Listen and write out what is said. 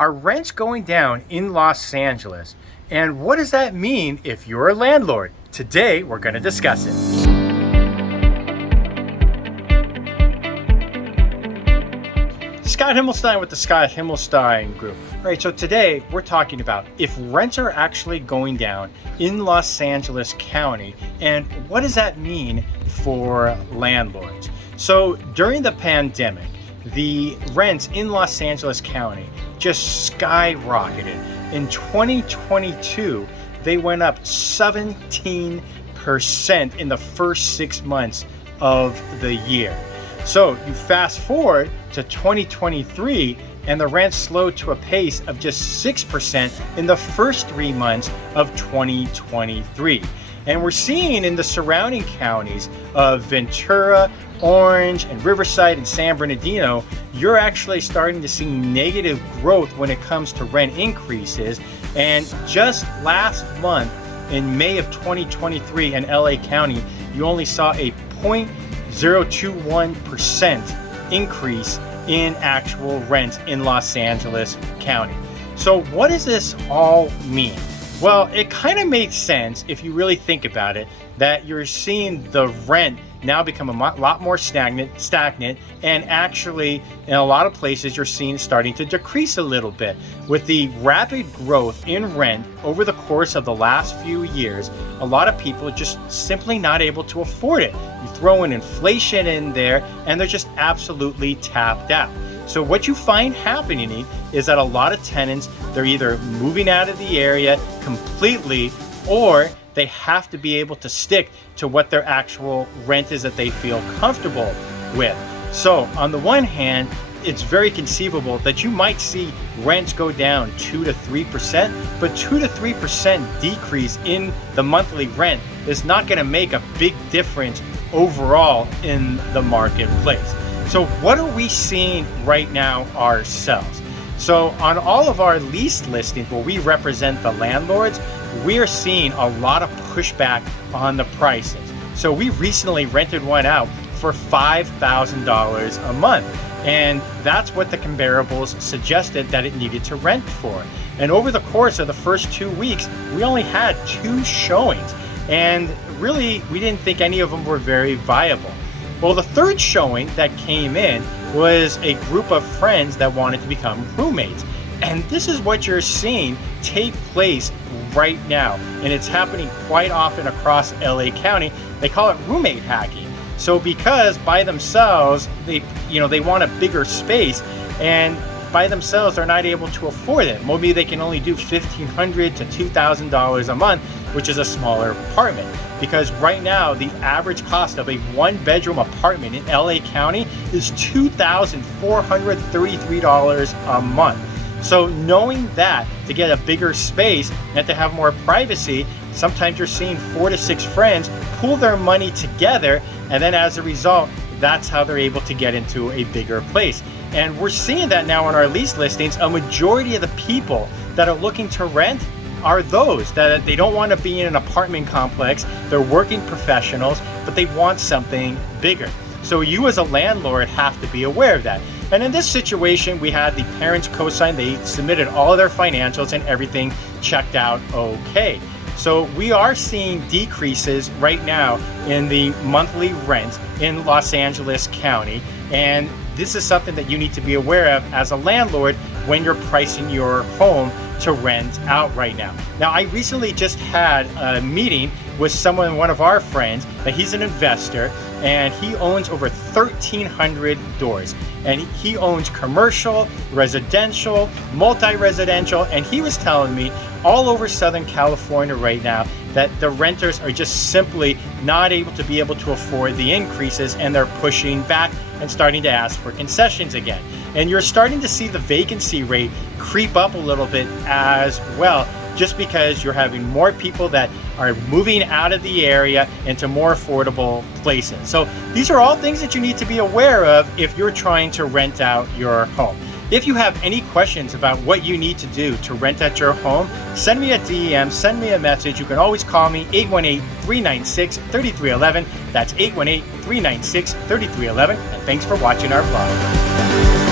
Are rents going down in Los Angeles? And what does that mean if you're a landlord? Today, we're going to discuss it. Scott Himelstein with the Scott Himelstein Group. All right, so today we're talking about if rents are actually going down in Los Angeles County, and what does that mean for landlords? So during the pandemic, the rents in Los Angeles County just skyrocketed. In 2022, they went up 17% in the first 6 months of the year. So you fast forward to 2023 and the rent slowed to a pace of just 6% in the first 3 months of 2023. And we're seeing in the surrounding counties of Ventura, Orange, and Riverside and San Bernardino, you're actually starting to see negative growth when it comes to rent increases. And just last month, in May of 2023 in LA County, you only saw a 0.021% increase in actual rents in Los Angeles County. So what does this all mean? Well, it kind of makes sense if you really think about it, that you're seeing the rent now become a lot more stagnant, and actually in a lot of places you're seeing starting to decrease a little bit. With the rapid growth in rent over the course of the last few years, a lot of people are just simply not able to afford it. You throw in inflation in there and they're just absolutely tapped out. So what you find happening is that a lot of tenants, they're either moving out of the area completely, or they have to be able to stick to what their actual rent is that they feel comfortable with. So on the one hand, it's very conceivable that you might see rents go down 2 to 3%, but 2 to 3% decrease in the monthly rent is not going to make a big difference overall in the marketplace. So what are we seeing right now ourselves? So on all of our lease listings where we represent the landlords, we are seeing a lot of pushback on the prices. So we recently rented one out for $5,000 a month. And that's what the comparables suggested that it needed to rent for. And over the course of the first 2 weeks, we only had 2 showings. And really, we didn't think any of them were very viable. Well, the third showing that came in was a group of friends that wanted to become roommates. And this is what you're seeing take place right now. And it's happening quite often across LA County. They call it roommate hacking. So because by themselves, they want a bigger space, and by themselves they're not able to afford it. Maybe they can only do $1,500 to $2,000 a month, which is a smaller apartment. Because right now the average cost of a 1-bedroom apartment in LA County is $2,433 a month. So knowing that, to get a bigger space and to have more privacy, sometimes you're seeing 4 to 6 friends pool their money together, and then as a result, that's how they're able to get into a bigger place. And we're seeing that now on our lease listings. A majority of the people that are looking to rent are those that they don't want to be in an apartment complex. They're working professionals, but they want something bigger. So you as a landlord have to be aware of that. And in this situation, we had the parents co-sign. They submitted all of their financials and everything checked out okay. So we are seeing decreases right now in the monthly rent in Los Angeles County. And this is something that you need to be aware of as a landlord when you're pricing your home to rent out right now. Now, I recently just had a meeting with one of our friends, that he's an investor, and he owns over 1,300 doors. And he owns commercial, residential, multi-residential, and he was telling me all over Southern California right now that the renters are just simply not able to afford the increases, and they're pushing back and starting to ask for concessions again. And you're starting to see the vacancy rate creep up a little bit as well, just because you're having more people that are moving out of the area into more affordable places. So these are all things that you need to be aware of if you're trying to rent out your home. If you have any questions about what you need to do to rent out your home, send me a DM, send me a message. You can always call me 818-396-3311. That's 818-396-3311. And thanks for watching our vlog.